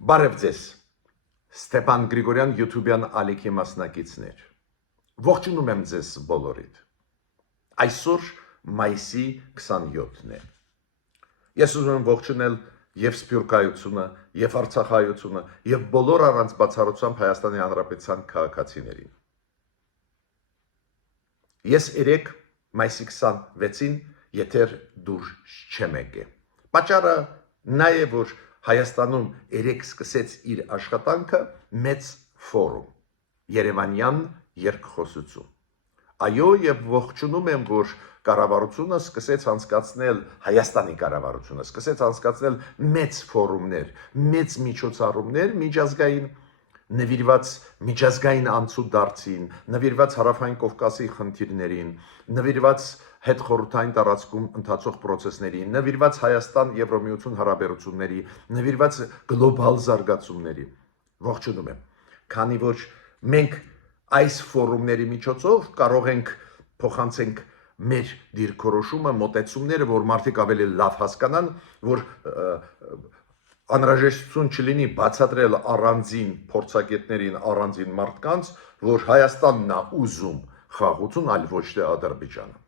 Բարև ձեզ, Ստեփան Գրիգորյան YouTube-յան ալիքի մասնակիցներ, ողջունում եմ ձեզ բոլորիդ, այսօր մայիսի 27-ն է, ես ուզում եմ ողջունել և Սփյուռքայությունը, և Արցախայությունը, և բոլոր առանց բացառությամբ Հայաստանի Հանրապետության քաղաքացիներին, ես երեկ մայիսի 26-ին եթեր դուրս չեմ եկել, պատճառը նա է, որ Հայաստանում երեկ սկսեց իր աշխատանքը մեծ ֆորում, Երևանյան երկխոսություն, այո և ողջունում եմ, որ կառավարությունը սկսեց անցկացնել, Հայաստանի կառավարությունը սկսեց անցկացնել մեծ ֆորումներ, մեծ միջոցառումներ միջազգային նվիրված միջազգային անցուդարձին, նվիրված Հարավային Կովկասի խնդիրներին, նվիրված հետխորհրդային տարածքում ընթացող պրոցեսներին, նվիրված Հայաստան-Եվրոմիություն հարաբերությունների, նվիրված գլոբալ զարգացումների, ողջունում եմ, քանի որ մենք այս ֆորումների միջոցով կարող ենք փոխանցենք մեր դիրքորոշումը, մոտեցումները, որ մարդիկ ավելի լավ հասկանան, որ անհրաժեշտություն չլինի բացատրել առանձին փորձագետներին, առանձին մարդկանց, որ Հայաստանն է ուզում խաղաղություն, այլ ոչ թե Ադրբեջանը։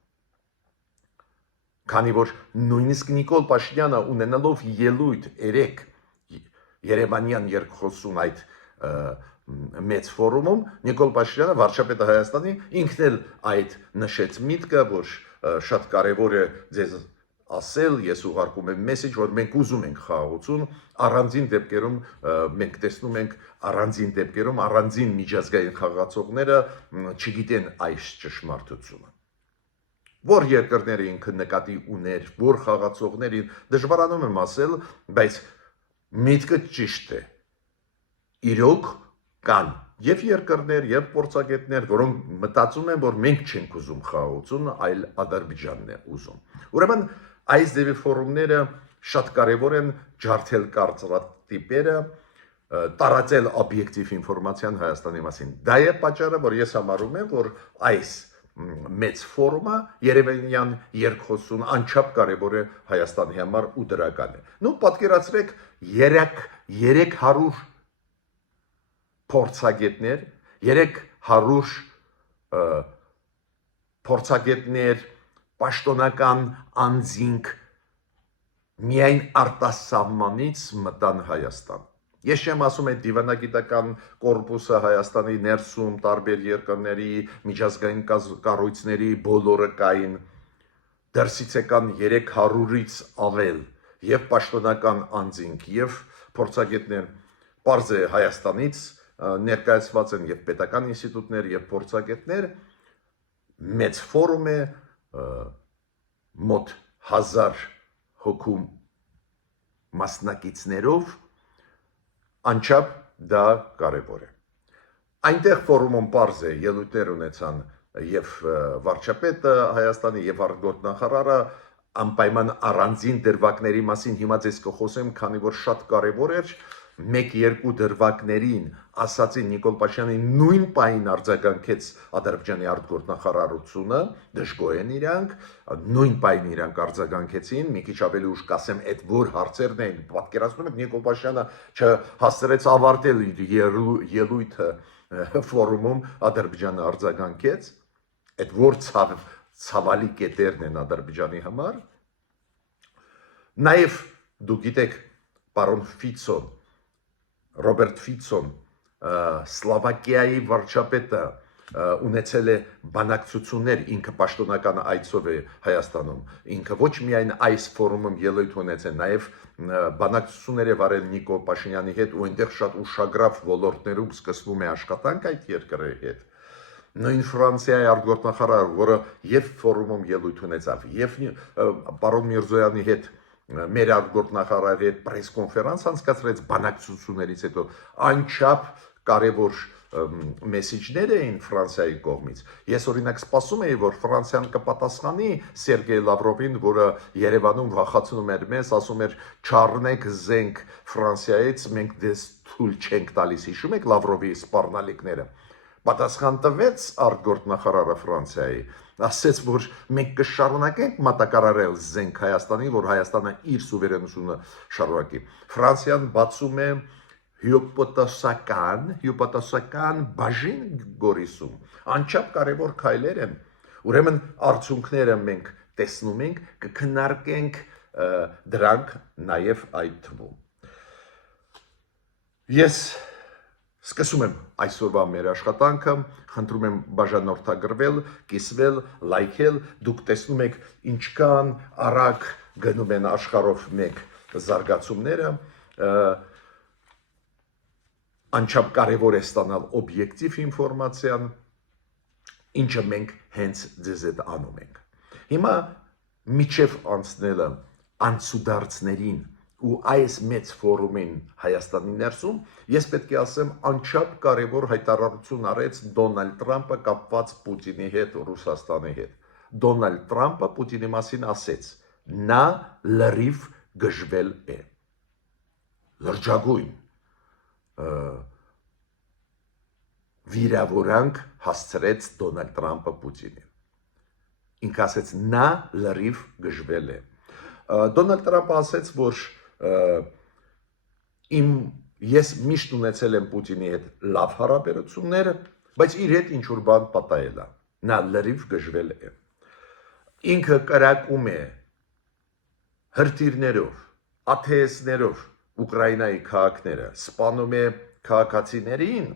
Քանի որ նույնիսկ Նիկոլ Փաշինյանը ունենալով ելույթ երեկ Երևանյան երկխոսություն այդ մեծ ֆորումում, Նիկոլ Փաշինյանը վարչապետը Հայաստանի ինքն էլ այդ նշեց միտքը, որ շատ կարևոր է ձեզ ասել, ես ուղարկում եմ մեսեջ, որ մենք ուզում ենք խաղաղություն, առանձին դեպքերում մենք տեսնում ենք առանձին դեպքերում առանձին միջազգային խաղացողները չգիտեն այս ճշմարտությունը։ Որ երկրները ինքը նկատի ուներ, որ խաղացողներին դժվարանում եմ ասել, բայց միտքը ճիշտ է։ Իրոք կան եւ երկրներ, եւ փորձագետներ, որոնք մտածում են, որ մենք չենք ուզում խաղաղություն, այլ Ադրբեջանն է ուզում։ Ուրեմն այս դեպի ֆորումները շատ կարևոր են ջարդել կարծրատիպերը, տարածել օբյեկտիվ ինֆորմացիան Հայաստանի մասին։ Դա է պատճառը, որ ես համարում եմ, որ այս մեծ ֆորումը Երևանյան երկխոսություն անչափ կարևոր է Հայաստանի համար ու դրական է։ Նու պատկերացրեք 300 փորձագետներ, 300 փորձագետներ, պաշտոնական անձինք միայն արտասահմանից մտան Հայաստան։ Ես չեմ ասում այդ դիվանագիտական կորպուսը Հայաստանի ներսում, տարբեր երկրների, միջազգային կառույցների բոլորը կային, դրսից եկան 300-ից ավել, եւ պաշտոնական անձինք, եւ փորձագետներ, պարզ է Հայաստանից ներկայացված են եւ պետական ինստիտուտներ եւ փորձագետներ, մեծ ֆորում է մոտ 1000 հոգու մասնակիցներով, անչափ դա կարևոր է։ Այնտեղ ֆորումում պարզ է ելույթներ ունեցան եւ վարչապետը Հայաստանի եւ արտգործնախարարը անպայման առանձին դրվագների մասին հիմա ձեզ կխոսեմ, քանի որ շատ կարևոր էր 1-2 դրվագներին ասացին Նիկոլ Փաշինյանի նույն պահին արձագանքեց Ադրբեջանի արտգործնախարարությունը, դժգոհ են իրանք, նույն պահին իրանք արձագանքեցին, մի քիչ ավելի ուշ կասեմ, այդ որ հարցերն էին, պատկերացնում եք Նիկոլ Փաշինյանը չհասցրեց ավարտել իր ելույթը ֆորումում, Ադրբեջանը արձագանքեց, այդ որ ցավալի կետերն են Ադրբեջանի համար, նաև դուք գիտեք, պարոն Ֆիցոն, Ռոբերտ Ֆիցոն, Սլովակիայի վարչապետը ունեցել է բանակցություններ, ինքը պաշտոնական այցով է Հայաստանում, ինքը ոչ միայն այս ֆորումում ելույթ ունեցել, նաև բանակցություններ է վարել Նիկոլ Փաշինյանի հետ ու այնտեղ շատ ուշագրավ ոլորտներում սկսվում է աշխատանք այդ երկրի հետ։ Նույն Ֆրանսիայի արտգործնախարարը, որը եւ ֆորումում ելույթ ունեցավ, եւ պարոն Միրզոյանի հետ մեր արտգործնախարարի հետ պրես-կոնֆերանս անցկացրեց բանակցություններից հետո անչափ կարևոր մեսեջներ էին Ֆրանսիայի կողմից։ Ես օրինակ սպասում էի, որ Ֆրանսիան կպատասխանի Սերգեյ Լավրովին, որը Երևանում վախացնում էր մեզ, ասում էր չառնեք զենք Ֆրանսիայից, մենք դες թույլ չենք տալիս, հիշում եք Լավրովի սպառնալիքները։ Պատասխան տվեց արտգործնախարարը Ֆրանսիայի, ասեց, որ մենք կշարունակենք մատակարարել զենք Հայաստանի, որ Հայաստանը իր սուվերենությունը շարունակի։ Ֆրանսիան բացում է հյուպատոսական բաժին Գորիսում անչափ կարևոր քայլեր են, ուրեմն արդյունքները մենք տեսնում ենք, կքննարկենք դրանք նաև այդ թվում։ Ես սկսում եմ այսօրվա մեր աշխատանքը, խնդրում եմ բաժանորդագրվել, կիսվել, լայքել, դուք տեսնում եք ինչքան արագ գնում են աշխարհով մեկ զարգացումները, անչափ կարևոր է ստանալ օբյեկտիվ ինֆորմացիան, ինչը մենք հենց ձեզ հետ անում ենք։ Հիմա միջև անցնելը անցուդարձներին ու այս մեծ ֆորումին Հայաստանի ներսում, ես պետք է ասեմ, անչափ կարևոր հայտարարություն արեց Դոնալդ Թրամփը կապված Պուտինի հետ, Ռուսաստանի հետ։ Դոնալդ Թրամփը Պուտինի մասին ասեց. նա լրիվ գժվել է։ Լրջագույն վիրավորանք հասցրեց Դոնալդ Թրամփը Պուտինին։ Ինքը ասեց նա լրիվ գժվել է։ Դոնալդ Թրամփը ասեց, որ ես միշտ ունեցել եմ Պուտինի հետ լավ հարաբերություններ, բայց իր հետ ինչ-որ բան պատահել է։ Նա լրիվ գժվել է։ Ինքը կրակում է հրթիռներով, աթեստներով Ուկրաինայի քաղաքները, սպանում է քաղաքացիներին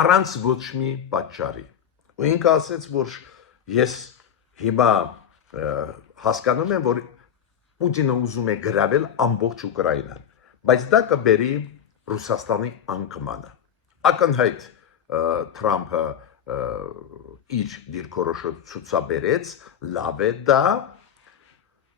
առանց ոչ մի պատճառի։ Ու ինքը ասեց, որ ես հիմա հասկանում եմ, որ Պուտինը ուզում է գրավել ամբողջ Ուկրաինան, բայց դա կբերի Ռուսաստանի անկմանը։ Ակնհայտ Թրամփը իր դիրքորոշը ցուցաբերեց, լավ է դա,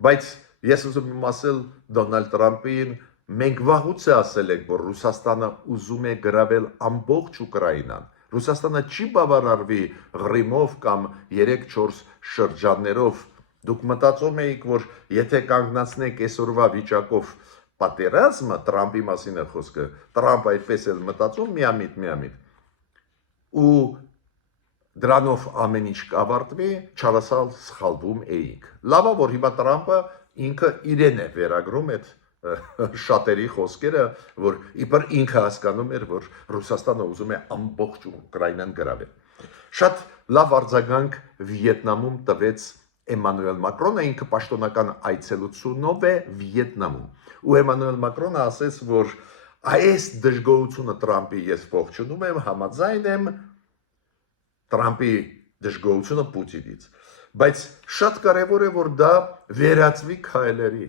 բայց ես ուզում եմ ասել Դոնալդ Թրամփին, մենք վաղուց ասել ենք, որ Ռուսաստանը ուզում է գրավել ամբողջ Ուկրաինան։ Ռուսաստանը չի բավարարվի Ղրիմով կամ 3-4 շրջաններով։ Դուք մտածում եք, որ եթե կանգնացնեք այսօրվա վիճակով պատերազմը, Թրամփի մասին է խոսքը, Թրամփը այդպես էլ մտածում միամիտ, ու դրանով ամեն ինչ կավարտվի, չարասալ սխալվում էինք։ Լավ է, որ հիմա Թրամփը ինքը իրեն է վերագրում այդ շատերի խոսքերը, որ իբր ինքը հասկանում էր, որ Ռուսաստանը ուզում է ամբողջ Ուկրաինան գրավել։ Շատ լավ արձագանք Վիետնամում տվեց Էմանուել Մակրոնը, ինքը պաշտոնական այցելությունով է Վիետնամում։ Ու Էմանուել Մակրոնը ասեց, որ այս դժգոհությունը Թրամփի ես ողջունում եմ, համաձայն եմ Թրամփի դժգոհությունը Պուտինից։ Բայց շատ կարևոր է, որ դա վերածվի քայլերի։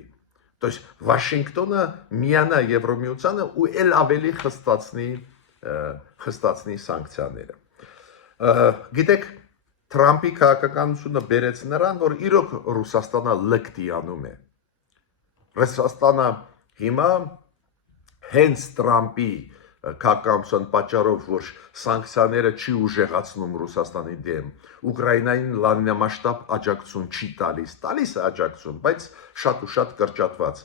То есть Վաշինգտոնը միանա Եվրոմիությանը ու ել ավելի խստացնի սանկցիաները։ Գիտեք, Թրամփի քաղաքականությունը բերեց նրան, որ իրոք Ռուսաստանը լկտի անում է։ Ռուսաստանը հիմա հենց Թրամփի քաղաքականության պատճառով, որ սանկցիաները չի ուժեղացնում Ռուսաստանի դեմ, Ուկրաինային լայնամասշտաբ աջակցություն չի տալիս է աջակցություն, բայց շատ ու շատ կրճատված։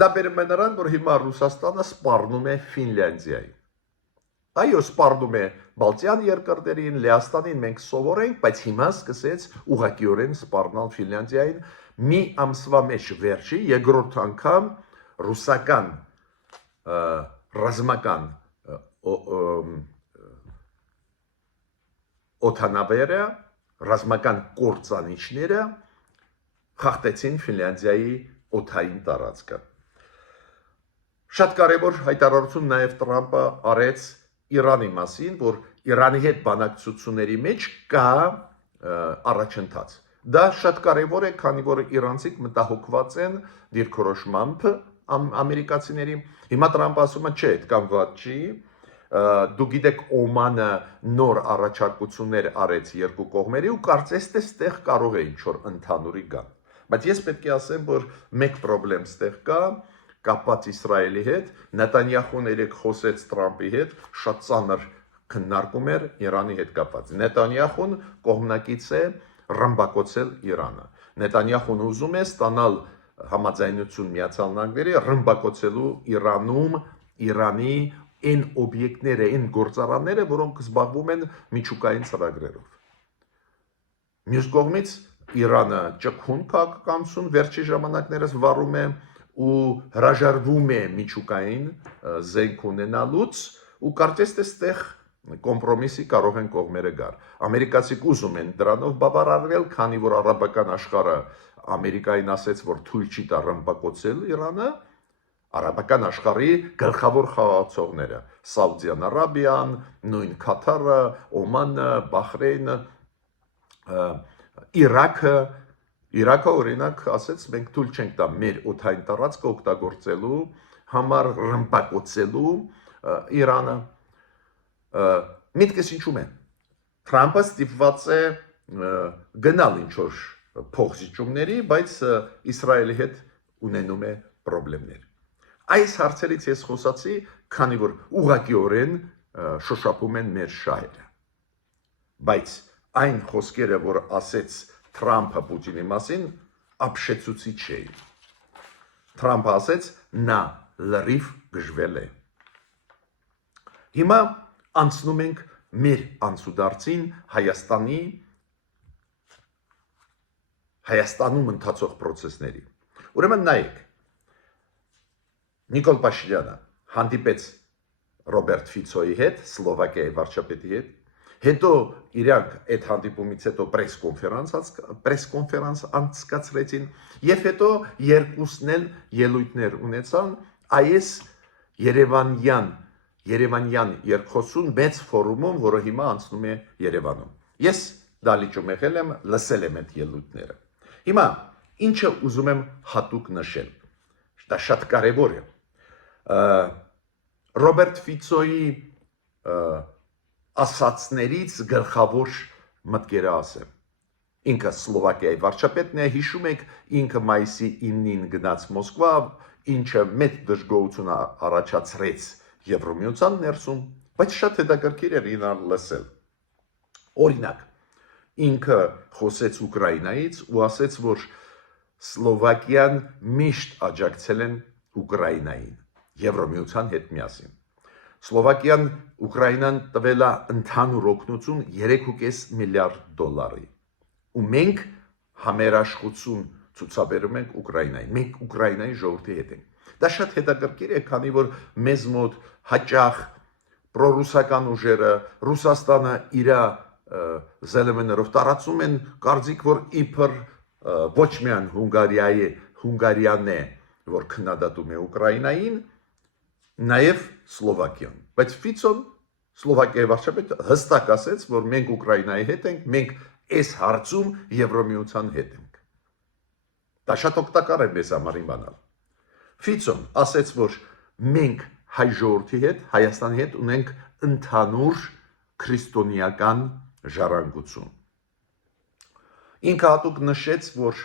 Դա բերում է նրան, որ հիմա Ռուսաստանը սպառնում է Ֆինլանդիային։ Այո, սպառնում է Բալտյան երկրներին, Լեհաստանին մենք սովորենք, բայց հիմա սկսեց ուղղակիորեն սպառնալ Ֆինլանդիային մի ամսվա մեջ վերջի երկրորդ անգամ ռուսական ռազմական օդանավերը, ռազմական կործանիչները խախտեցին Ֆինլանդիայի օդային տարածքը։ Շատ կարևոր հայտարարություն նաև Թրամփը արեց Իրանի մասին, որ Իրանի հետ բանակցությունների մեջ կա առաջընթաց։ Դա շատ կարևոր է, քանի որ իրանցիք մտահոգված են դիրքորոշմամբ ամերիկացիների։ Հիմա Թրամփը ասում է, չէ, այդքան վատ չի։ Դու գիտեք, Օմանը նոր առաջարկություններ արեց երկու կողմերի ու կարծես թե ստեղ կարող է ինչ-որ ընդհանուրի գա։ Բայց ես պետք է ասեմ, որ մեկ պրոբլեմ ստեղ կա, կապված Իսրայելի հետ, Նետանյախուն երեք խոսեց Թրամփի հետ, շատ ծանր քննարկում էր Իրանի հետ կապված։ Նետանյախուն կողմնակից է ռմբակոծել Իրանը։ Նետանյախուն ուզում է ստանալ համաձայնություն Միացյալ Նահանգների ռմբակոծելու Իրանում Իրանի այն օբյեկտները, այն գործարանները, որոնք զբաղվում են միջուկային ծրագրերով։ Մյուս կողմից Իրանը ճկուն քաղաքականություն վերջի ժամանակներս վարում է ու հրաժարվում է միջուկային զենք ունենալուց ու կարծես թե այստեղ կոմպրոմիսի կարող են կողմերը գար։ Ամերիկացիք ուզում են դրանով բավարարվել, քանի որ արաբական աշխարհը Ամերիկային ասեց, որ թույլ չի տա ռմբակոծել Իրանը, արաբական աշխարհի գլխավոր խաղացողները՝ Սաուդյան Արաբիան, նույն Քաթարը, Օմանը, Բահրեյնը, Իրաքը օրինակ ասեց, մենք թույլ չենք տա մեր օդային տարածքը օգտագործելու համար ռմբակոծելու Իրանը։ Միտքս ինչու՞մ է։ Թրամփը ստիպված է գնալ ինչ-որ փոխզիջումների, բայց Իսրայելի հետ ունենում է խնդիրներ։ Այս հարցերից ես խոսացի, քանի որ ուղղակիորեն շոշափում են մեր շահերը։ Բայց այն խոսքերը, որ ասեց Թրամփը Պուտինի մասին, ապշեցուցիչ չէին։ Թրամփը ասեց, նա լրիվ գժվել է։ Հիմա անցնում ենք մեր անցուդարձին Հայաստանում ընթացող process-ների։ Ուրեմն նայեք, Նիկոլ Փաշինյանը հանդիպեց Ռոբերտ Ֆիցոյի հետ, Սլովակիայի վարչապետի հետ, հետո իրանք այդ հանդիպումից հետո պրես-կոնֆերանս անցկացրեցին, եւ հետո երկուսն էլ ելույթներ ունեցան այս Երևանյան երկխոսուն մեծ ֆորումում, որը հիմա անցնում է Երևանում։ Ես դալիճում եղել եմ, լսել եմ այդ ելույթները։ Հիմա ինչը ուզում եմ հատուկ նշել, դա շատ կարևոր է։ Ռոբերտ Ֆիցոյի ասացներից գլխավոր մտքերը ասեմ։ Ինքը Սլովակիայի վարչապետն է, հիշում եք, ինքը մայիսի 9-ին գնաց Մոսկվա, ինչը մեծ դժգոհություն առաջացրեց Եվրոմիության ներսում, բայց շատ հետաքրքիր էր իրար լսել։ Օրինակ, ինքը խոսեց Ուկրաինայից ու ասեց, որ Սլովակիան միշտ աջակցել են Ուկրաինային, Եվրոմիության հետ միասին։ Սլովակիան Ուկրաինան տվել է ընդհանուր օգնություն 3.5 միլիարդ դոլարի։ Ու մենք համերաշխություն ցուցաբերում ենք Ուկրաինային։ Մենք Ուկրաինայի ժողովրդի հետ ենք։ Դա շատ հետաքրքիր է, քանի որ մեզ մոտ հաճախ պրոռուսական ուժերը, Ռուսաստանը իր զելեմներով տարածում են կարծիք, որ իբր ոչ միայն Հունգարիան է, որ քննադատում է Ուկրաինային, նաև Սլովակիան։ Բայց Ֆիցոն, Սլովակիայի վարչապետը, հստակ ասեց, որ մենք Ուկրաինայի հետ ենք, մենք այս հարցում Եվրոմիության հետ ենք։ Դա շատ օգտակար է մեզ համար իմանալ։ Ֆիցոն ասեց, որ մենք հայ ժողովրդի հետ, Հայաստանի հետ ունենք ընդհանուր քրիստոնեական ժառանգություն։ Ինքը հատուկ նշեց, որ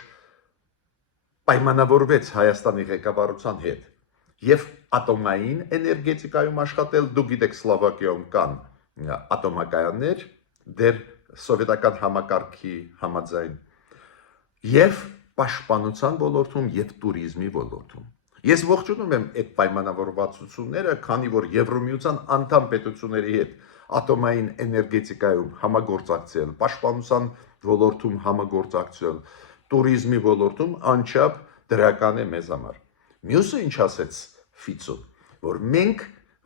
պայմանավորվեց Հայաստանի ղեկավարության հետ եւ ատոմային էներգետիկայում աշխատել, դուք գիտեք Սլովակիայում կան ատոմակայաններ, դեր սովետական համակարգի համաձայն, եւ պաշտպանության ոլորտում եւ туриզմի ոլորտում։ Ես ողջունում եմ այդ պայմանավորվածությունները, քանի որ Եվրոմիության անդամ պետությունների հետ ատոմային էներգետիկայում համագործակցել, պաշտպանության ոլորտում համագործակցել, туриզմի ոլորտում անչափ դրական է մեզ համար։ Մյուսը ինչ ասեց Ֆիցոն, որ մենք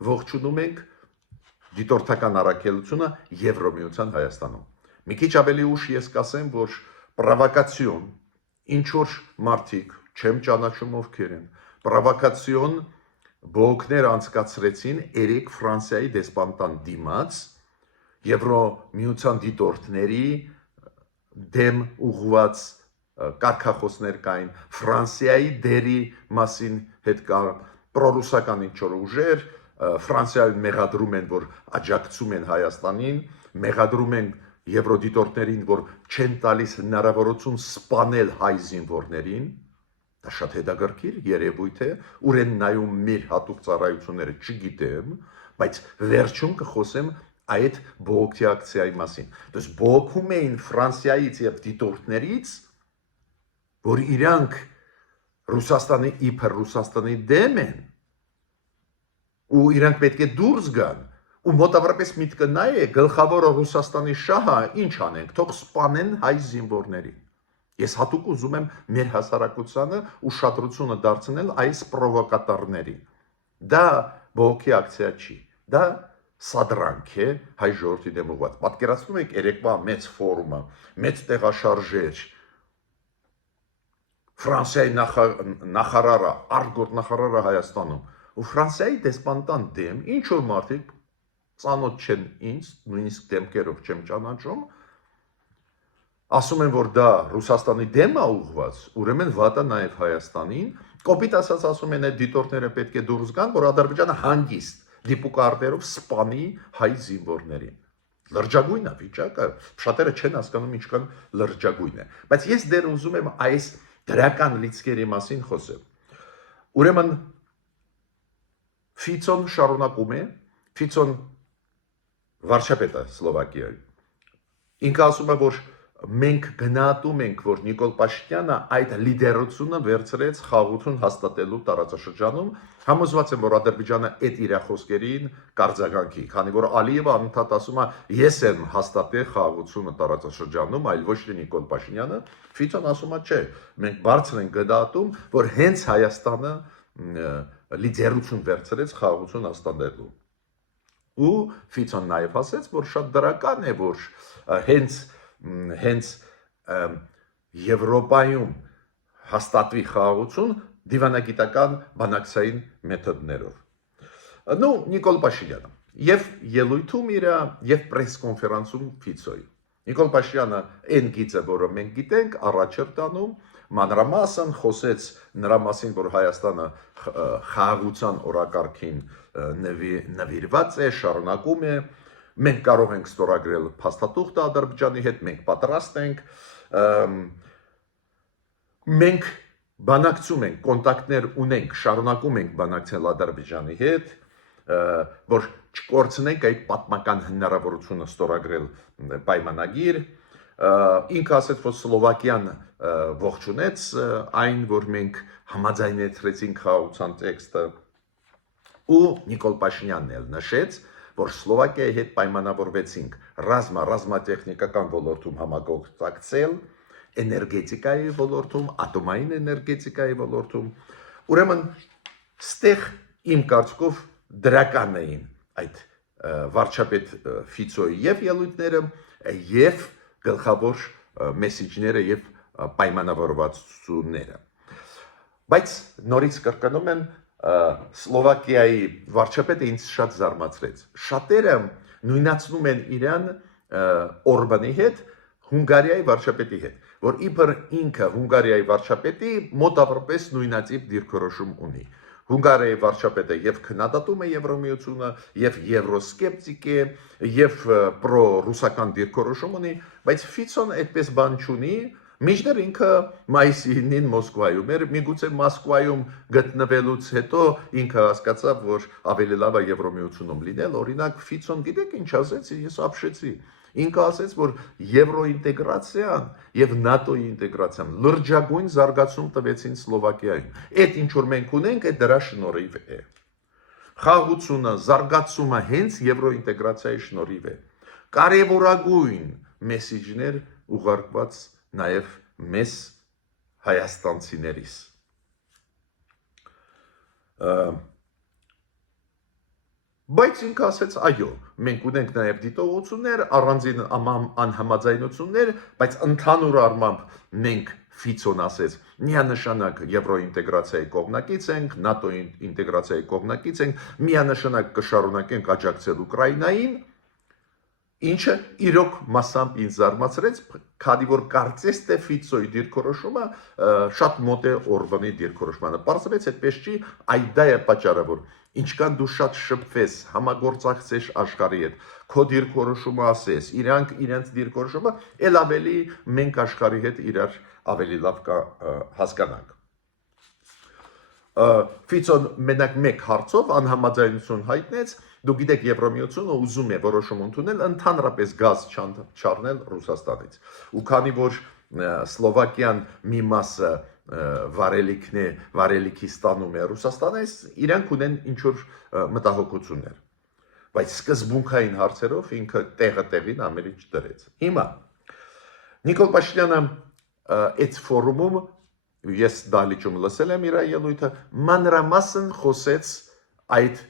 ողջունում ենք դիտորդական առաքելությունը Եվրոմիության Հայաստանում։ Մի քիչ ավելի ուշ ես կասեմ, որ պրովոկացիոն ինչ որ մարդիկ չեմ ճանաչում ովքեր են, պրովոկացիոն բողոքներ անցկացրեցին 3 Ֆրանսիայի դեսպանտան դիմաց Եվրոմիության դիտորդների դեմ ուղղված կարգախոսներ կային, Ֆրանսիայի դերի մասին հետ կար, պրոռուսական ինչ-որ ուժեր, Ֆրանսիայում մեղադրում են, որ աջակցում են Հայաստանին, մեղադրում են եվրոդիտորդներին, որ չեն տալիս հնարավորություն սպանել հայ զինվորներին, դա շատ հետաքրքիր երևույթ է, ուր են նայում մեր հատուկ ծառայությունները, չգիտեմ, բայց վերջում կխոսեմ այդ բողոքի ակցիայի մասին։ Դες բողոքում էին Ֆրանսիայից եւ դիտորդներից, որ իրանք Ռուսաստանի իբր Ռուսաստանի դեմ են, ու իրանք պետք է դուրս գան, ու մոտավորապես միտքը նա է, գլխավորը Ռուսաստանի շահը ինչ անենք, թող սպանեն հայ զինվորներին։ Ես հատուկ ուզում եմ մեր հասարակությանը ուշադրությունը դարձնել այս պրովոկատորներին։ Դա բողոքի ակցիա չի, դա սադրանք է հայ ժողովրդի դեմ ուղղված։ Պատկերացնում եք երեկվա մեծ ֆորումը, մեծ տեղաշարժեր, Ֆրանսիայի նախարարը, արտգործ նախարարը Հայաստանում, ու Ֆրանսիայի դեսպանատան դեմ ինչ որ մարդիկ ծանոթ չեն ինձ, նույնիսկ դեմքերով չեմ ճանաչում, ասում են, որ դա Ռուսաստանի դեմ է ուղղված, ուրեմն վատը նաև Հայաստանին, կոպիտ ասած ասում են այդ դիտորդները պետք է դուրս գան, որ Ադրբեջանը հանգիստ դիպուկարտերով սպանի հայ զինվորներին։ Լրջագույն է վիճակը, շատերը չեն հասկանում ինչքան լրջագույն է, բայց ես դեռ ուզում եմ այս դրական լիցքերի մասին խոսել։ Ուրեմն Ֆիցոն շարունակում է, Ֆիցոն վարչապետը Սլովակիայի։ Ինքը ասում է, որ մենք գնահատում ենք, որ Նիկոլ Փաշինյանը այդ լիդերությունը վերցրեց խաղաղություն հաստատելու տարածաշրջանում, համոզված եմ, որ Ադրբեջանը այդ իր խոսքերին կարձագանքի, քանի որ Ալիևը անընդհատ ասում է, ես եմ հաստատել խաղաղությունը տարածաշրջանում, այլ ոչ թե Նիկոլ Փաշինյանը, Ֆիցոն ասում է, չէ, մենք բարձր ենք գնահատում, որ հենց Հայաստանը լիդերություն վերցրեց խաղաղություն հաստատելու։ Ու Ֆիցոն նաև ասաց, որ շատ դրական է, որ հենց Եվրոպայում հաստատվի խաղաղություն դիվանագիտական բանակցային մեթոդներով։ Նիկոլ Փաշինյանը եւ ելույթում իր եւ պրես-կոնֆերանսում Ֆիցոյի։ Նիկոլ Փաշինյանը այն գիծը, որը մենք գիտենք, առաջ էր տանում, մանրամասն խոսեց նրա մասին, որ Հայաստանը խաղաղության օրակարգին նվիրված է, շարունակում է, մենք կարող ենք ստորագրել փաստաթուղթ Ադրբեջանի հետ, մենք պատրաստ ենք, մենք բանակցում ենք, կոնտակտներ ունենք, շարունակում ենք բանակցել Ադրբեջանի հետ, որ չկորցնենք այդ պատմական հնարավորությունը ստորագրել պայմանագիր, ինքը ասեց, որ Սլովակիան ողջունեց այն, որ մենք համաձայնեցրեցինք խաղաղության տեքստը, ու Նիկոլ Փաշինյանն էլ նշեց, որ Սլովակիայի հետ պայմանավորվեցինք ռազմատեխնիկական ոլորտում համագործակցել, էներգետիկայի ոլորտում, ատոմային էներգետիկայի ոլորտում, ուրեմն ստեղ իմ կարծիքով դրական էին այդ վարչապետ Ֆիցոյի եւ ելույթները եւ գլխավոր մեսիջները եւ պայմանավորվածությունները։ Բայց նորից կրկնում եմ, Սլովակիայի վարչապետը ինձ շատ զարմացրեց։ Շատերը նույնացնում են իրան Օրբանի հետ, Հունգարիայի վարչապետի հետ, որ իբր ինքը Հունգարիայի վարչապետի մոտավորապես նույնատիպ դիրքորոշում ունի։ Հունգարիայի վարչապետը եւ քննադատում է Եվրոմիությունը, եւ եվրոսկեպտիկ է, եւ պրո-ռուսական դիրքորոշում ունի, բայց Ֆիցոն այդպես բան չունի, մինչդեռ ինքը մայիսի 9-ին Մոսկվայում էր, միգուցե Մոսկվայում գտնվելուց հետո ինքը հասկացավ, որ ավելի լավ է Եվրոմիությունում լինել, օրինակ Ֆիցոն գիտեք ինչ ասեց, ես ապշեցի։ Ինքը ասեց, որ եվրոինտեգրացիան եւ ՆԱՏՕ-ի ինտեգրացիան լրջագույն զարգացում տվեցին Սլովակիային։ Այդ ինչ որ մենք ունենք, այդ դրա շնորհիվ է։ Խաղաղությունը, զարգացումը հենց եվրոինտեգրացիայի շնորհիվ է։ Կարևորագույն մեսիջներ ուղարկված նաեւ մեզ հայաստանցիներիս։ Բայց ինքը ասեց, այո, մենք ունենք նաև դիտողություններ, առանձին անհամաձայնություններ, բայց ընդհանուր առմամբ մենք Ֆիցոն ասեց, միանշանակ եվրոինտեգրացիայի կողմնակից ենք, ՆԱՏՕ-ի ինտեգրացիայի կողմնակից ենք, միանշանակ կշարունակենք աջակցել Ուկրաինային, ինչը իրոք մասամբ ինձ զարմացրեց, քանի որ կարծես թե Ֆիցոյի դիրքորոշումը շատ մոտ է Օրբանի դիրքորոշմանը։ Պարզվեց այդպես չի, այդ դա է պատճառը, որ ինչքան դու շատ շփվես, համագործակցես աշխարհի հետ, քո դիրքորոշումը ասես, իրանք իրենց դիրքորոշումը, ել ավելի մենք աշխարհի հետ իրար ավելի լավ հասկանանք։ Ֆիցոն մենակ մեկ հարցով անհամաձայնություն հայտնեց, դու գիտեք Եվրոմիությունը ուզում է որոշում ընդունել ընդհանրապես գազ չառնել Ռուսաստանից։ Ու քանի որ Սլովակիան մի մասը վարելիքի ստանում է Ռուսաստանից, իրանք ունեն ինչ-որ մտահոգություններ։ Բայց սկզբունքային հարցերով ինքը տեղին ամերիք չդրեց։ Հիմա Նիկոլ Փաշինյանը այդ ֆորումում ես դահլիճում լսել եմ իր ելույթը, մանրամասն խոսեց այդ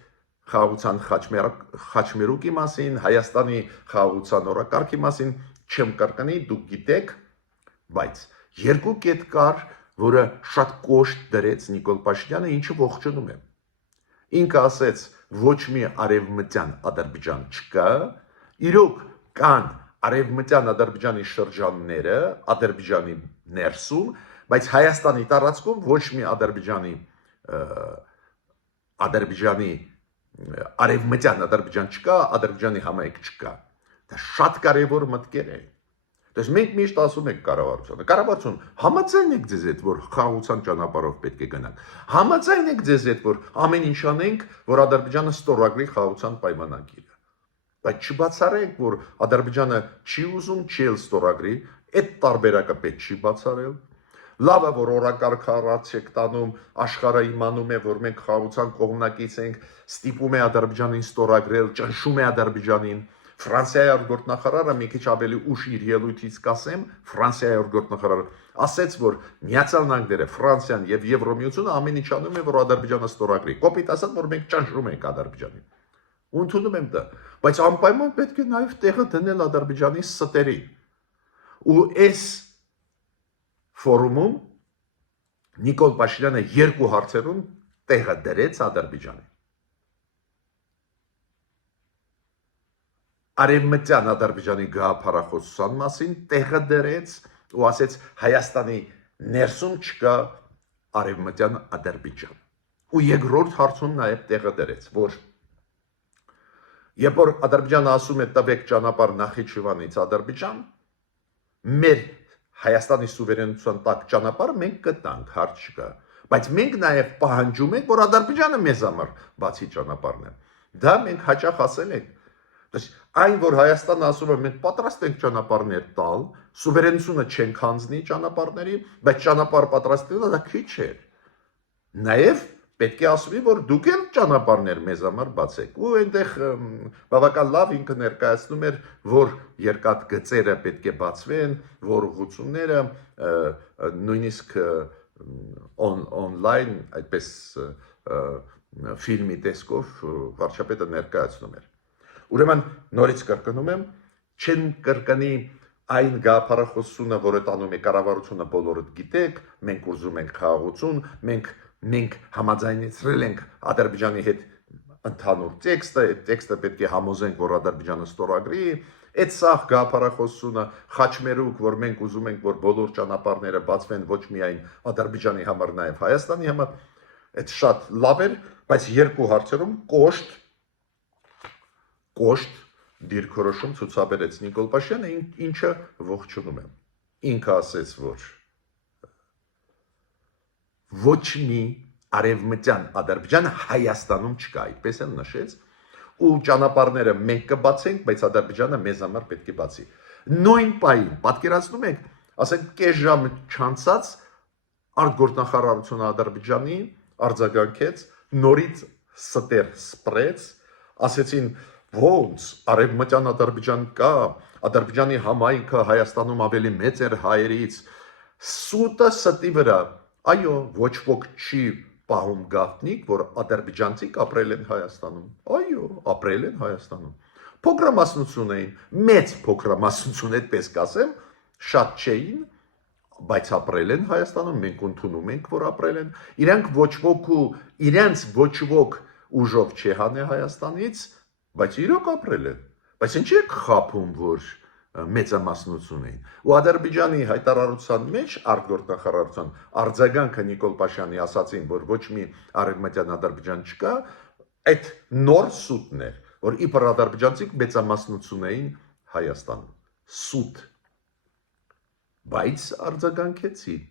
խաղաղության խաչմերուկի մասին, Հայաստանի խաղաղության օրակարգի մասին, չեմ կրկնի, դուք գիտեք, բայց երկու կետ կար, որը շատ կոշտ դրեց Նիկոլ Փաշինյանը, ինչը ողջունում եմ։ Ինքը ասեց, ոչ մի արևմտյան Ադրբեջան չկա, իրոք կան արևմտյան Ադրբեջանի շրջանները, Ադրբեջանի ներսում, բայց Հայաստանի տարածքում ոչ մի Ադրբեջանի արևմտյան Ադրբեջան չկա, Ադրբեջանի համայնք չկա։ Դա շատ կարևոր մտքեր է։ Դες մենք միշտ ասում ենք կառավարությունը, համաձայն եք ձեզ հետ, որ խաղաղության ճանապարհով պետք է գնանք։ Համաձայն եք ձեզ հետ, որ ամեն ինչ անենք, որ Ադրբեջանը ստորագրի խաղաղության պայմանագիրը։ Բայց չբացառենք, որ Ադրբեջանը չի ուզում, չի էլ ստորագրի, այդ տարբերակը պետք չի բացառել։ Լավ է, որ օրակարգ առաջ եք տանում, աշխարհը իմանում է, որ մենք խաղաղության կողմնակից ենք, ստիպում է Ադրբեջանին ստորագրել, ճնշում է Ադրբեջանին։ Ֆրանսիայի արտգործնախարարը մի քիչ ավելի ուշ իր ելույթից կասեմ, Ֆրանսիայի արտգործնախարարը ասեց, որ Միացյալ Նահանգները, Ֆրանսիան եւ Եվրոմիությունը ամեն ինչ անում է, որ Ադրբեջանը ստորագրի։ Կոպիտ ասած, որ մենք ճնշում ենք Ադրբեջանին։ Ընդունում եմ դա, բայց անպայման պետք է նաեւ տեղը դնել Ադրբեջանի ստերին։ Ու այս ֆորումում Նիկոլ Փաշինյանը երկու հարցերում տեղը դրեց Ադրբեջանին։ Արևմտյան Ադրբեջանի գաղափարախոսության մասին տեղը դրեց ու ասեց Հայաստանի ներսում չկա արևմտյան Ադրբեջան։ Ու երկրորդ հարցում նաև տեղը դրեց, որ երբ որ Ադրբեջանը ասում է տվեք ճանապարհ Նախիջևանից Ադրբեջան, մեր Հայաստանի սուվերենության տակ ճանապարհ մենք կտանք, հարց չկա, բայց մենք նաև պահանջում ենք, որ Ադրբեջանը մեզ համար բացի ճանապարհն է։ Դա մենք հաճախ ասել ենք։ Այն, որ Հայաստանը ասում է, մենք պատրաստ ենք ճանապարհներ տալ, սուվերենությունը չենք հանձնի ճանապարհների, բայց ճանապարհ պատրաստելը դա քիչ է։ Նաև պետք է ասվի, որ դուք էլ ճանապարհներ մեզ համար բացեք։ Ու այնտեղ բավական լավ ինքը ներկայացնում էր, որ երկաթ գծերը պետք է բացվեն, որ ուղղությունները նույնիսկ on-line այդպես ֆիլմի տեսքով վարչապետը ներկայացնում էր։ Ուրեմն նորից կրկնում եմ, չեն կրկնի այն գաղափարախոսությունը, որը տանում է կառավարությունը, բոլորդ գիտեք, մենք ուզում ենք խաղաղություն, մենք համաձայնեցրել ենք Ադրբեջանի հետ ընդհանուր տեքստը, այդ տեքստը պետք է համոզենք, որ Ադրբեջանը ստորագրի, այդ սաղ գաղափարախոսությունը խաչմերուկ, որ մենք ուզում ենք, որ բոլոր ճանապարհները բացվեն ոչ միայն Ադրբեջանի համար, նաև Հայաստանի համար, այդ շատ լավ էր, բայց երկու հարցերում կոշտ դիրքորոշում ցուցաբերեց Նիկոլ Փաշինյանը, ինչը ողջունում եմ։ Ինքը ասեց, որ ոչ մի արևմտյան Ադրբեջան Հայաստանում չկա, այդպես էլ նշեց, ու ճանապարհները մենք կբացենք, բայց Ադրբեջանը մեզ համար պետք է բացի։ Նույն պահին, պատկերացնում եք, ասենք կես ժամ չանցած արտգործնախարարությունը Ադրբեջանի արձագանքեց, նորից ստեր սպրեց, ասեցին ոնց արևմտյան Ադրբեջան կա, Ադրբեջանի համայնքը Հայաստանում ավելի մեծ էր հայերից, սուտը ստի վրա, այո, ոչ ոք չի պահում գաղտնիք, որ ադրբեջանցիք ապրել են Հայաստանում, այո, ապրել են Հայաստանում, փոքրամասնություն էին, մեծ փոքրամասնություն, այդպես կասեմ, շատ չէին, բայց ապրել են Հայաստանում, մենք ընդունում ենք, որ ապրել են, իրենց ոչ ոք ուժով չի հանե Հայաստանից, բայց իրոք ապրել են, բայց ինչի եք խաբում, որ մեծամասնություն էին, ու Ադրբեջանի հայտարարության մեջ արտգործնախարարության արձագանքը Նիկոլ Փաշինյանի ասացին, որ ոչ մի արևմտյան Ադրբեջան չկա, այդ նոր սուտն էր, որ իբր ադրբեջանցիք մեծամասնություն էին Հայաստանում, սուտ, բայց արձագանքեցին,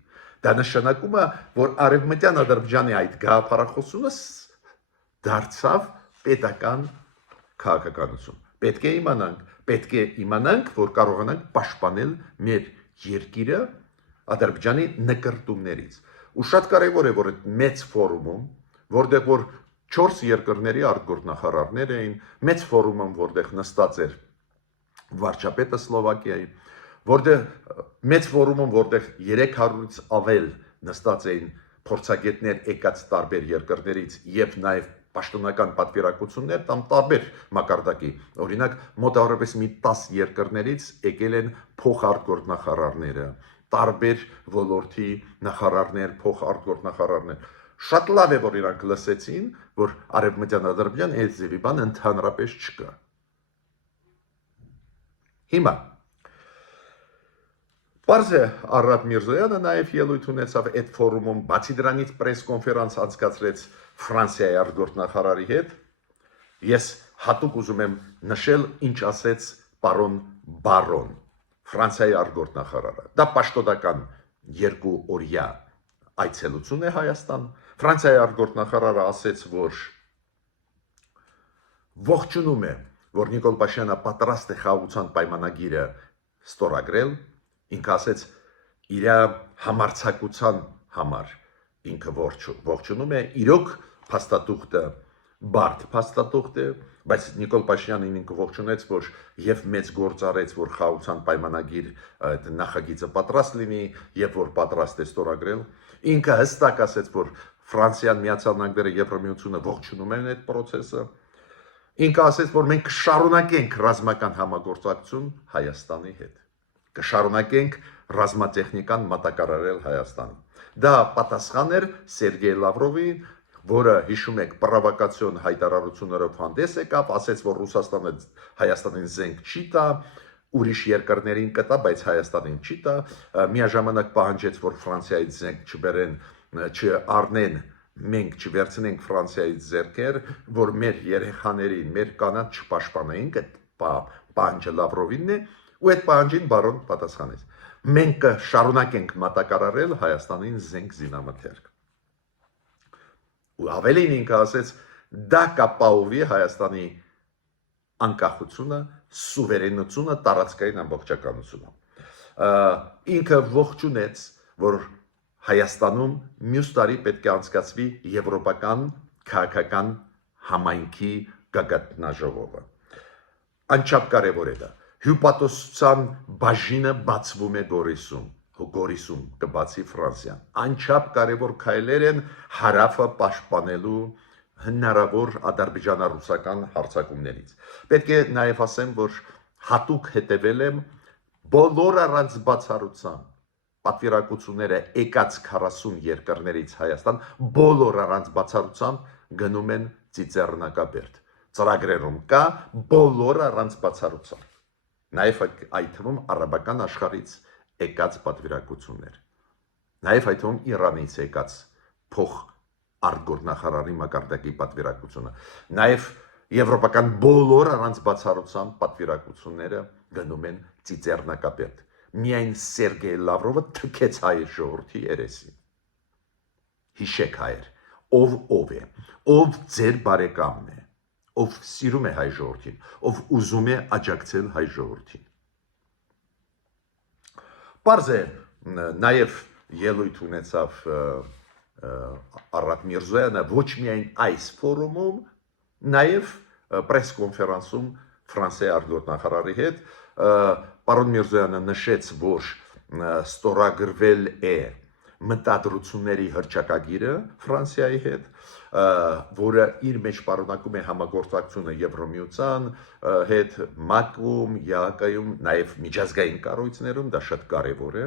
դա նշանակում է, որ արևմտյան Ադրբեջանի այդ գաղափարախոսությունը դարձավ պետական քաղաքականություն, պետք է իմանանք, որ կարողանանք պաշտպանել մեր երկիրը Ադրբեջանի նկրտումներից, ու շատ կարևոր է, որ այդ մեծ ֆորումում, որտեղ որ 4 երկրների արտգործնախարարներ էին, մեծ ֆորումում, որտեղ նստած էր վարչապետը Սլովակիայի, որտեղ մեծ ֆորումում, որտեղ 300-ից ավել նստած էին փորձագետներ եկած տարբեր երկրներից եւ նաեւ պաշտոնական պատվիրակություններ կամ տարբեր մակարդակի, օրինակ մոտավորապես մի 10 երկրներից եկել են փոխարտգործ նախարարները, տարբեր ոլորտի նախարարներ, փոխարտգործ նախարարներ։ Շատ լավ է, որ իրանք լսեցին, որ Արևմտյան Ադրբեջան այս ձևի բան ընդհանրապես չկա։ Հիմա Պարզ է Արադ Միրզոյանը նաև ելույթ ունեցավ այդ ֆորումում, բացի դրանից պրես-կոնֆերանս անցկացրեց Ֆրանսիայի արտգործնախարարի հետ։ Ես հատուկ ուզում եմ նշել, ինչ ասեց պարոն Բարոն, Ֆրանսիայի արտգործնախարարը։ Դա պաշտոնական 2 օրյա այցելություն է Հայաստան։ Ֆրանսիայի արտգործնախարարը ասեց, որ ողջունում է, որ Նիկոլ Փաշինյանը պատրաստ է խաղաղության պայմանագիրը ստորագրել, ինքը ասեց իր համարձակության համար ինքը ողջունում է, իրոք փաստաթուղթը բարդ փաստաթուղթ է, բայց Նիկոլ Փաշինյանին ինքը ողջունեց, որ եւ մեծ գործ արեց, որ խաղաղության պայմանագիր այդ նախագիծը պատրաստ լինի եւ որ պատրաստ է ստորագրել, ինքը հստակ ասեց, որ Ֆրանսիան, Միացյալ Նահանգները, Եվրամիությունը ողջունում են այդ process-ը։ Ինքը ասեց, որ մենք կշարունակենք ռազմական համագործակցություն Հայաստանի հետ։ Կշարունակենք ռազմատեխնիկան մատակարարել Հայաստանը։ Դա պատասխան էր Սերգեյ Լավրովին, որը հիշում եք պրովոկացիոն հայտարարություններով հանդես եկավ, ասեց, որ Ռուսաստանը Հայաստանին զենք չի տա, ուրիշ երկրներին կտա, բայց Հայաստանին չի տա, միաժամանակ պահանջեց, որ Ֆրանսիայից զենք չբերեն, չառնեն, մենք չվերցնենք Ֆրանսիայից զերքեր, որ մեր երեխաներին, մեր կանանց չպաշտպանեինք, այդ պահանջը Լավրովինն է, ու այդ պահանջին բարոն պատասխանեց։ Մենք կշարունակենք մատակարարել Հայաստանին զենք զինամթերք։ Ու ավելին ինքը ասեց, դա կապահովի Հայաստանի անկախությունը, սուվերենությունը, տարածքային ամբողջականությունը։ Ինքը ողջունեց, որ Հայաստանում մյուս տարի պետք է անցկացվի եվրոպական քաղաքական համայնքի գագաթնաժողովը։ Անչափ կարևոր է դա։ Հյուպատոսության բաժինը բացվում է Գորիսում կբացի Ֆրանսիան։ Անչափ կարևոր քայլեր են հարավը պաշտպանելու հնարավոր ադրբեջանա-ռուսական հարձակումներից։ Պետք է նաև ասեմ, որ հատուկ հետևել եմ բոլոր առանց բացառության պատվիրակությունները եկած 40 երկրներից Հայաստան, բոլոր առանց բացառության գնում են Ծիծեռնակաբերդ։ Ծրագրերում կա բոլոր առանց բացառության։ Նաև այդ թվում արաբական աշխարհից եկած պատվիրակություններ։ Նաև այդ թվում Իրանից եկած փոխ արտգործնախարարի մակարդակի պատվիրակությունը։ Նաև եվրոպական բոլոր առանց բացառության պատվիրակությունները գնում են Ծիծեռնակաբերդ։ Միայն Սերգեյ Լավրովը թքեց հայ ժողովրդի երեսին։ Հիշեք հայեր, ով է, ով ձեր բարեկամն է, ով սիրում է հայ ժողովրդին, ով ուզում է աջակցել հայ ժողովրդին։ Պարզ է, նաև ելույթ ունեցավ Արադ Միրզոյանը ոչ միայն այս ֆորումում, նաև պրես-կոնֆերանսում Ֆրանսիայի արտգործնախարարի հետ, պարոն Միրզոյանը նշեց, որ ստորագրվել է մտադրությունների հռչակագիրը Ֆրանսիայի հետ, որը իր մեջ պարունակում է համագործակցությունը Եվրամիության հետ, ՄԱԿ-ում, ԵԱՀԿ-ում, նաև միջազգային կառույցներում, դա շատ կարևոր է,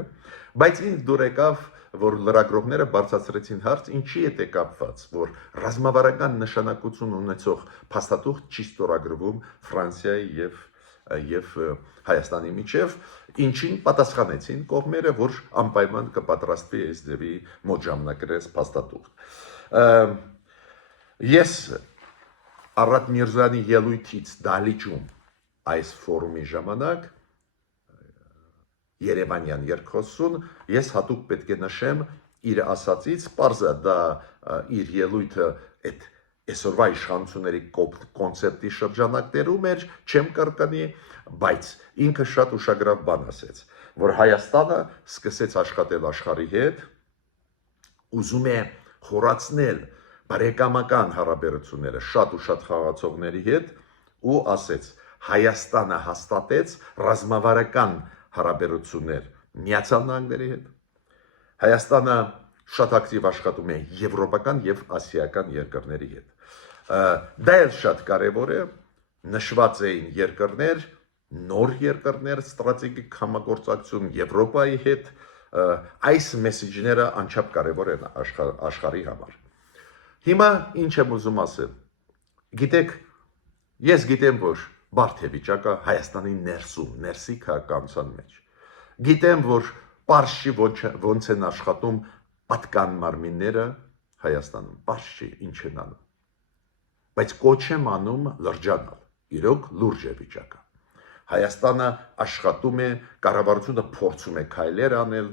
բայց ինձ դուր եկավ, որ լրագրողները բարձրացրեցին հարց, ինչի է կապված, որ ռազմավարական նշանակություն ունեցող փաստաթուղթ չի ստորագրվում Ֆրանսիայի եւ Հայաստանի միջև, ինչին պատասխանեցին կողմերը, որ անպայման կպատրաստվի այս ձևի մոտ ժամանակրես փաստաթուղթ։ Ես Արադ Միրզոյանի ելույթից դահլիճում այս ֆորումի ժամանակ Երևանյան երկխոսուն ես հատուկ պետք է նշեմ իր ասածից, պարզա դա իր ելույթը այդ այսօրվա իշխանությունների կոնցեպտի շրջանակներում էր, չեմ կրկնի, բայց ինքը շատ ուշագրավ բան ասեց, որ Հայաստանը սկսեց աշխատել աշխարհի հետ, ուզում է խորացնել բարեկամական հարաբերությունները շատ ու շատ խաղացողների հետ ու ասեց Հայաստանը հաստատեց ռազմավարական հարաբերություններ Միացյալ Նահանգների հետ։ Հայաստանը շատ ակտիվ աշխատում է եվրոպական եւ ասիական երկրների հետ։ Դա էլ շատ կարեւոր է, նշված էին երկրներ, նոր երկրներ, ստրատեգիկ համագործակցություն Եվրոպայի հետ, այս մեսեջները անչափ կարևոր են աշխարհի համար։ Հիմա ինչ եմ ուզում ասել։ Գիտեք, ես գիտեմ, որ բարդ է վիճակը Հայաստանի ներսի քաղաքականության մեջ։ Գիտեմ, որ պարզ չի ոնց են աշխատում պատկան մարմինները Հայաստանում, պարզ չի ինչ են անում։ Բայց կոչ եմ անում լրջանալ, իրոք լուրջ է վիճակը։ Հայաստանը աշխատում է, կառավարությունը փորձում է քայլեր անել,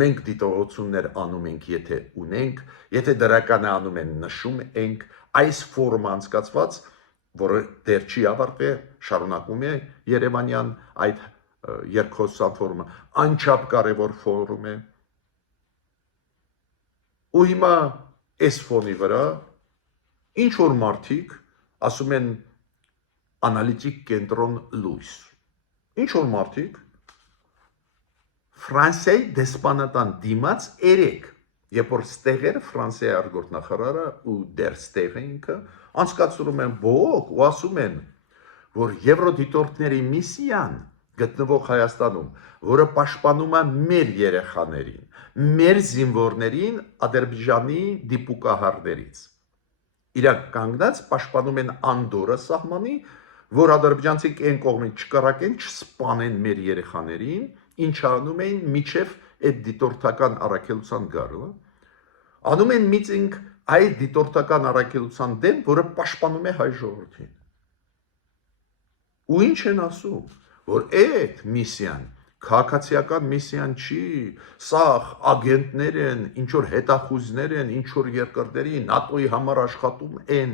մենք դիտողություններ անում ենք, եթե ունենք, եթե դրական անում են, նշում ենք, այս ֆորումը անցկացված, որը դեռ չի ավարտվել, շարունակում է Երևանյան այդ երկխոսության ֆորումը, անչափ կարևոր ֆորում է։ Ու հիմա այս ֆոնի վրա ինչ որ մարդիկ ասում են անալիտիկ կենտրոն լույս։ Ինչ որ մարդիկ Ֆրանսիայի դեսպանատան դիմաց երեք, երբ որ ստեղ էր Ֆրանսիայի արտգործնախարարը ու դեռ ստեղ ինքը, անցկացնում են բողոք ու ասում են, որ եվրոդիտորդների միսիան գտնվող Հայաստանում, որը պաշտպանում է մեր երեխաներին, մեր զինվորներին Ադրբեջանի դիպուկահարներից։ Իրանք կանգնած պաշտպանում են Անդորը սահմանի, որ ադրբեջանցիք այն կողմից չկարակեն, չսպանեն մեր երեխաներին, ինչ անում էին միջև այդ դիտորդական առաքելության գարը, անում են միտինգ այդ դիտորդական առաքելության դեմ, որը պաշտպանում է հայ ժողովրդին։ Ու ինչ են ասում, որ այդ միսիան քաղաքացիական միսիան չի, սա ագենտներ են, ինչ որ հետախուզներ են, ինչ որ երկրների ՆԱՏՕ-ի համար աշխատում են։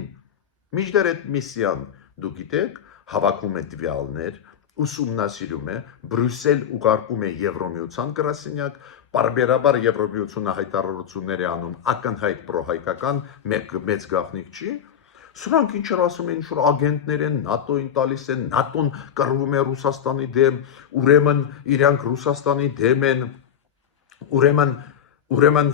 Մինչդեռ այդ միսիան, դուք գիտեք, հավաքում է տվյալներ, ուսումնասիրում է, Բրյուսել ուղարկում է Եվրոմիության գրասենյակ, պարբերաբար Եվրոմիությունը հայտարարություններ է անում, ակնհայտ պրոհայկական, մեծ գաղտնիք չի։ Սրանք ինչ որ ասում են, ինչ որ ագենտներ են, ՆԱՏՕ-ին տալիս են, ՆԱՏՕ-ն կռվում է Ռուսաստանի դեմ, ուրեմն իրանք Ռուսաստանի դեմ են, ուրեմն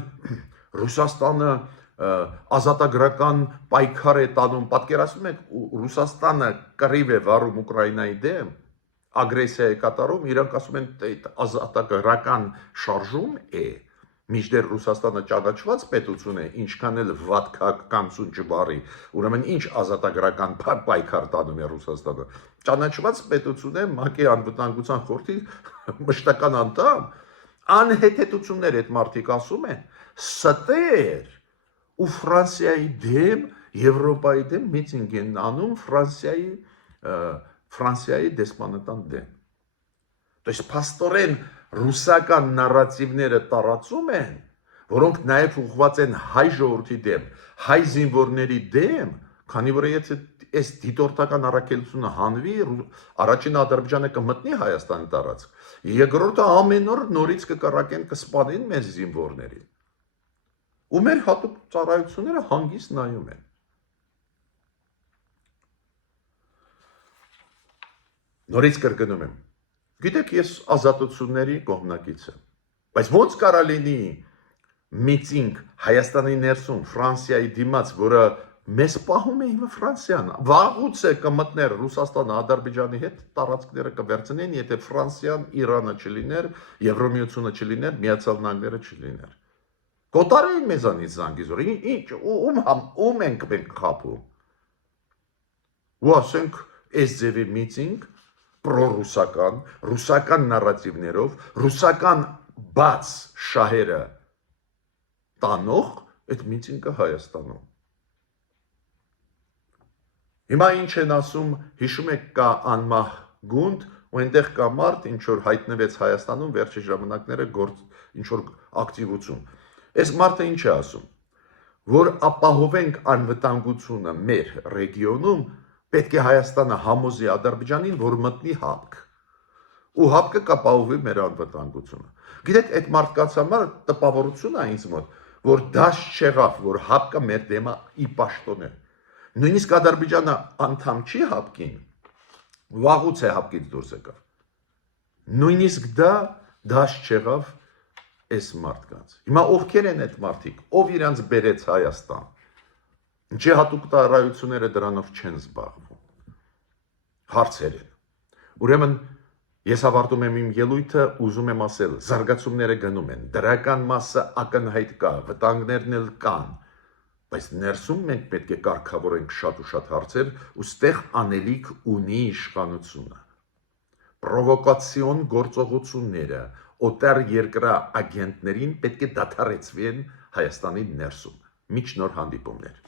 Ռուսաստանը ազատագրական պայքար է տանում, պատկերացնում եք, Ռուսաստանը կռիվ է վարում Ուկրաինայի դեմ, ագրեսիա է կատարում, իրանք ասում են, ազատագրական շարժում է, մինչդեռ Ռուսաստանը ճանաչված պետություն է, ինչքան էլ վատ քաղաքականություն չբարի, ուրեմն ինչ ազատագրական պայքար տանում է Ռուսաստանը, ճանաչված պետություն է, ՄԱԿ-ի անվտանգության խորհրդի մշտական անդամ, անհեթեթություններ այդ մարդիկ ասում են, ստեր ու Ֆրանսիայի դեմ, Եվրոպայի դեմ միտինգ են անում Ֆրանսիայի դեսպանատան դեմ։ То есть փաստորեն ռուսական նարատիվները տարածում են, որոնք նաև ուղղված են հայ ժողովրդի դեմ, հայ զինվորների դեմ, քանի որ եթե այս դիտորդական առաքելությունը հանվի, առաջին Ադրբեջանը կմտնի Հայաստանի տարածք, երկրորդը ամեն օր նորից կկռակեն, կսպանեն մեր զինվորներին։ Ու մեր հատուկ ծառայությունները հանգիստ նայում են։ Նորից կրկնում եմ, գիտեք, ես ազատությունների կողմնակից եմ, բայց ոնց կարա լինի միտինգ Հայաստանի ներսում Ֆրանսիայի դիմաց, որը մեզ պահում է հիմա Ֆրանսիան, վաղուց է կմտներ Ռուսաստանը Ադրբեջանի հետ, տարածքները կվերցնեն, եթե Ֆրանսիան, Իրանը չլիներ, Եվրոմիությունը չլիներ, Միացյալ Նահանգները չլիներ։ Կոտարեին մեզանից զանգիզոր, ում ենք մենք խաբում։ Ու ասենք, այս ձևի միտինգ պրոռուսական, ռուսական նարատիվներով, ռուսական բաց շահերը տանող այդ միտինգը Հայաստանում։ Հիմա ինչ են ասում, հիշում եք կա անմահ գունդ, ու այնտեղ կա մարդ, ինչ որ հայտնվեց Հայաստանում վերջի ժամանակները ինչ որ ակտիվություն։ Այս մարդը ինչ է ասում, որ ապահովենք անվտանգությունը մեր ռեգիոնում, պետք է Հայաստանը համոզի Ադրբեջանին, որ մտնի հապկ։ Ու հապկը կապահովի մեր անվտանգությունը։ Գիտեք, այդ մարդկանց համար տպավորություն է ինձ մոտ, որ դաշ չեղավ, որ հապկը մեր դեմը ի պաշտոն է։ Նույնիսկ Ադրբեջանը անդամ չի հապկին, վաղուց է հապկից դուրս եկավ։ Նույնիսկ դա դաշ չեղավ այս մարդկանց։ Հիմա ովքեր են այդ մարդիկ, ով իրանց բերեց Հայաստան։ Ինչի հատուկ տարայությունները դրանով չեն զբաղվում։ Հարցեր են։ Ուրեմն ես ավարտում եմ իմ ելույթը, ուզում եմ ասել, զարգացումները գնում են, դրական մասը ակնհայտ կա, վտանգներն էլ կան, բայց ներսում մենք պետք է կարգավորենք շատ ու շատ հարցեր, ու ստեղ անելիք ունի իշխանությունը։ Պրովոկացիոն գործողությունները օտար երկրա ագենտներին պետք է դադարեցվեն Հայաստանի ներսում։ Միջ նոր հանդիպումներ։